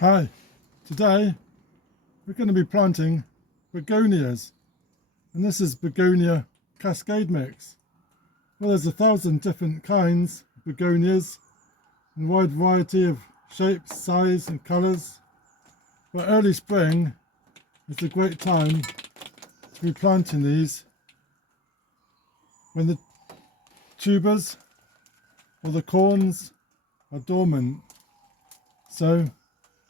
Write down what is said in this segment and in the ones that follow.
Hi, today we're going to be planting begonias, and this is begonia cascade mix. Well, there's 1,000 different kinds of begonias and a wide variety of shapes, size and colours, but early spring is a great time to be planting these when the tubers or the corms are dormant. So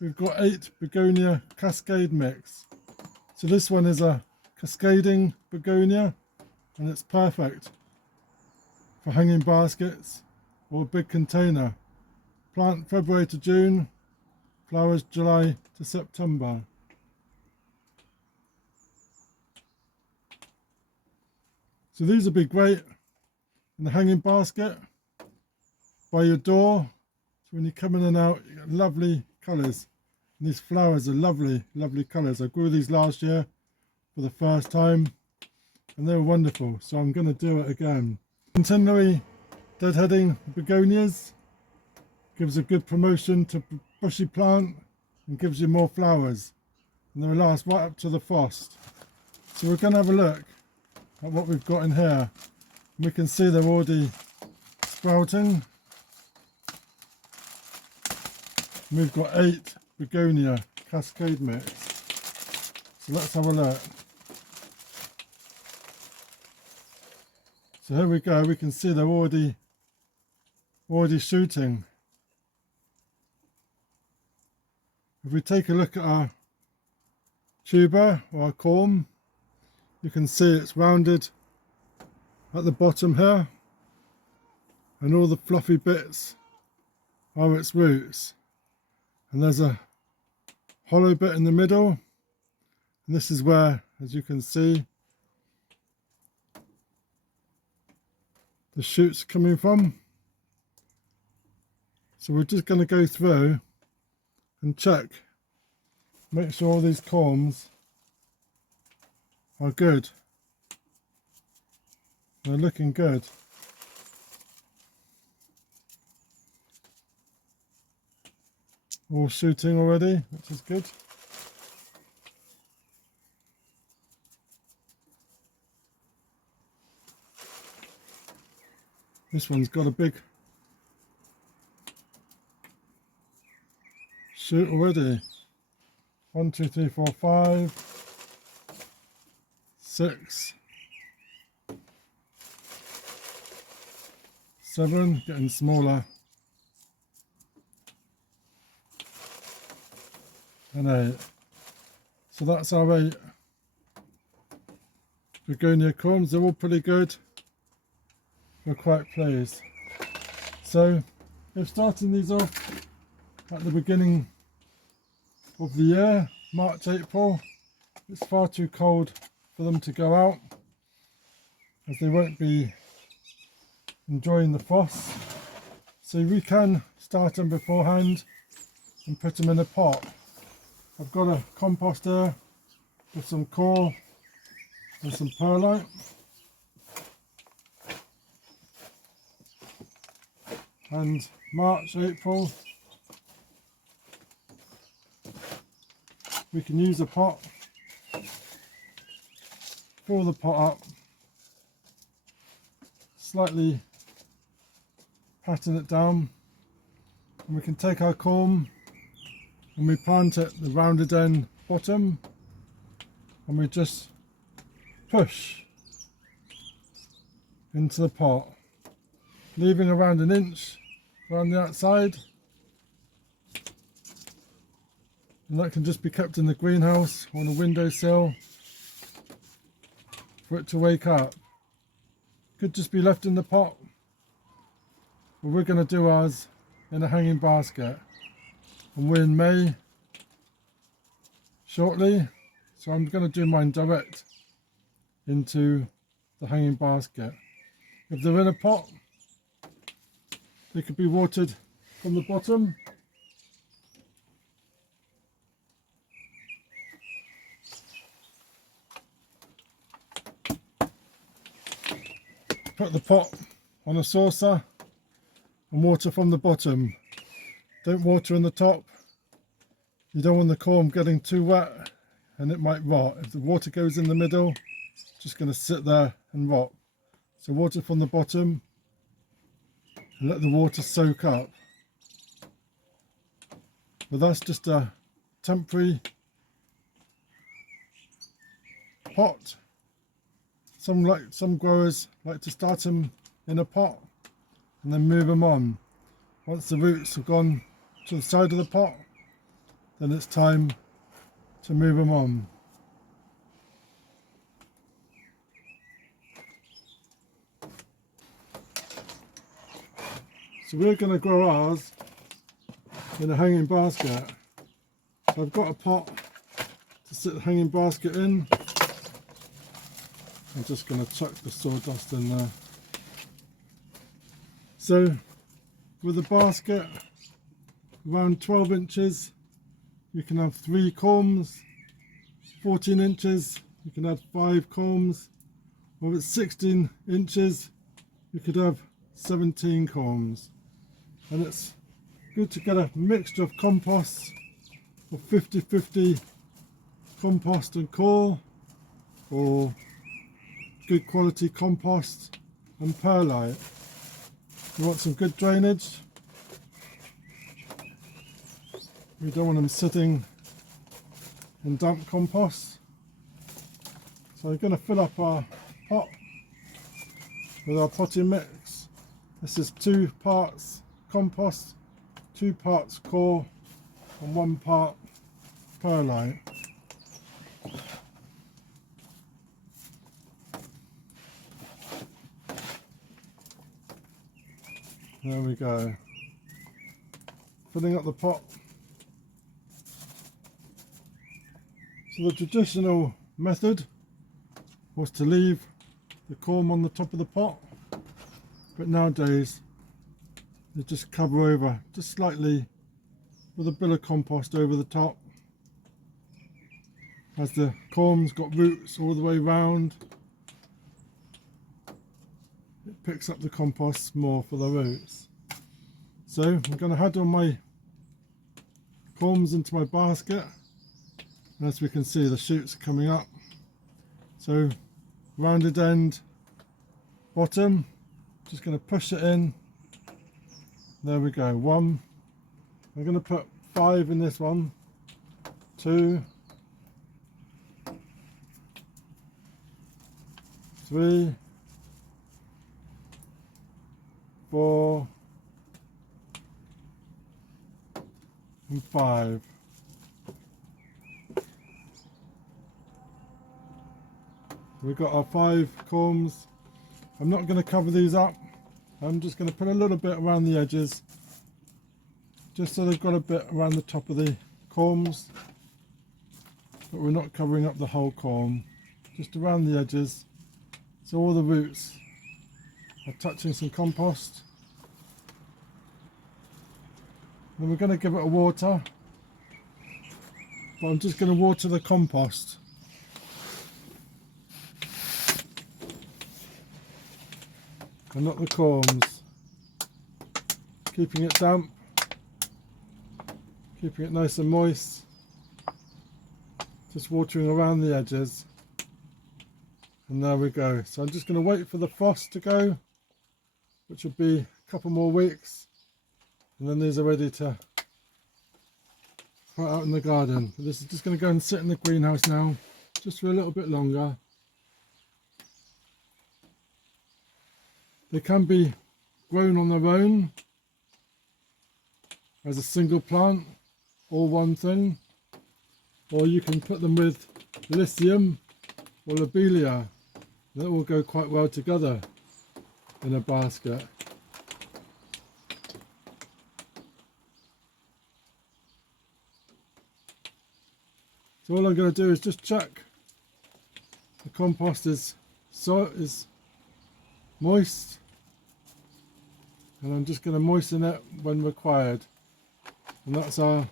we've got 8 begonia cascade mix. So this one is a cascading begonia, and it's perfect for hanging baskets or a big container. Plant February to June, flowers July to September. So these would be great in the hanging basket by your door. So when you come in and out, you get lovely colours. And these flowers are lovely, lovely colours. I grew these last year for the first time and they were wonderful. So I'm going to do it again. Continually deadheading begonias gives a good promotion to bushy plant and gives you more flowers. And they'll last right up to the frost. So we're going to have a look at what we've got in here. And we can see they're already sprouting. And we've got 8 begonia cascade mix. So let's have a look. So here we go, we can see they're already shooting. If we take a look at our tuber or our corm, you can see it's rounded at the bottom here, and all the fluffy bits are its roots. And there's a hollow bit in the middle, and this is where, as you can see, the shoots coming from. So we're just going to go through and check, make sure all these corms are good. They're looking good. All shooting already, which is good. This one's got a big shoot already. 1, 2, 3, 4, 5, 6, 7, getting smaller, and 8. So that's our 8 begonia corms. They're all pretty good. We're quite pleased. So we're starting these off at the beginning of the year, March, April. It's far too cold for them to go out, as they won't be enjoying the frost. So we can start them beforehand and put them in a pot. I've got a compost here with some coral and some perlite. And March, April, we can use a pot, fill the pot up, slightly pattern it down, and we can take our corm and we plant it at the rounded end bottom, and we just push into the pot, leaving around 1 inch around the outside, and that can just be kept in the greenhouse or on a windowsill for it to wake up. Could just be left in the pot, but we're going to do ours in a hanging basket, and we're in May shortly, so I'm going to do mine direct into the hanging basket. If they're in a pot, they could be watered from the bottom. Put the pot on a saucer and water from the bottom. Don't water in the top, You don't want the corm getting too wet and it might rot. If the water goes in the middle, it's just going to sit there and rot. So water from the bottom and let the water soak up. But that's just a temporary pot. Some growers like to start them in a pot and then move them on. Once the roots have gone to the side of the pot, then it's time to move them on. So we're going to grow ours in a hanging basket. So I've got a pot to sit the hanging basket in. I'm just going to chuck the sawdust in there. So with a basket around 12 inches, you can have 3 corms. 14 inches, you can add 5 corms. Or if it's 16 inches, you could have 17 corms. And it's good to get a mixture of compost, or 50-50 compost and coir, or good quality compost and perlite. You want some good drainage. We don't want them sitting in damp compost. So I'm going to fill up our pot with our potting mix. This is 2 parts compost, 2 parts coir and 1 part perlite. There we go. Filling up the pot. So the traditional method was to leave the corm on the top of the pot, but nowadays they just cover over just slightly with a bit of compost over the top. As the corm's got roots all the way round, it picks up the compost more for the roots. So I'm going to add all my corms into my basket, and as we can see the shoots are coming up. So rounded end bottom, just going to push it in. There we go, 1. I'm going to put 5 in this one, 2, 3, 4 and 5. We've got our 5 corms. I'm not going to cover these up. I'm just going to put a little bit around the edges, just so they've got a bit around the top of the corms, but we're not covering up the whole corm, just around the edges, so all the roots are touching some compost. And we're going to give it a water, but I'm just going to water the compost. And not the corms. Keeping it damp, keeping it nice and moist, just watering around the edges. And there we go. So I'm just going to wait for the frost to go, which will be a couple more weeks, and then these are ready to put out in the garden. But this is just going to go and sit in the greenhouse now, just for a little bit longer. They can be grown on their own as a single plant or one thing, or you can put them with lithium or lobelia. That will go quite well together in a basket. So all I'm going to do is just check the compost is moist, and I'm just going to moisten it when required. And that's our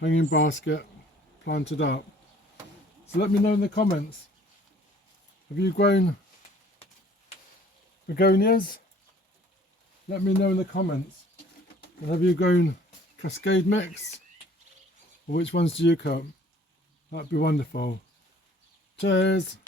hanging basket planted up. So let me know in the comments, have you grown begonias? Let me know in the comments. And have you grown cascade mix Or which ones do you cut? That'd be wonderful. Cheers!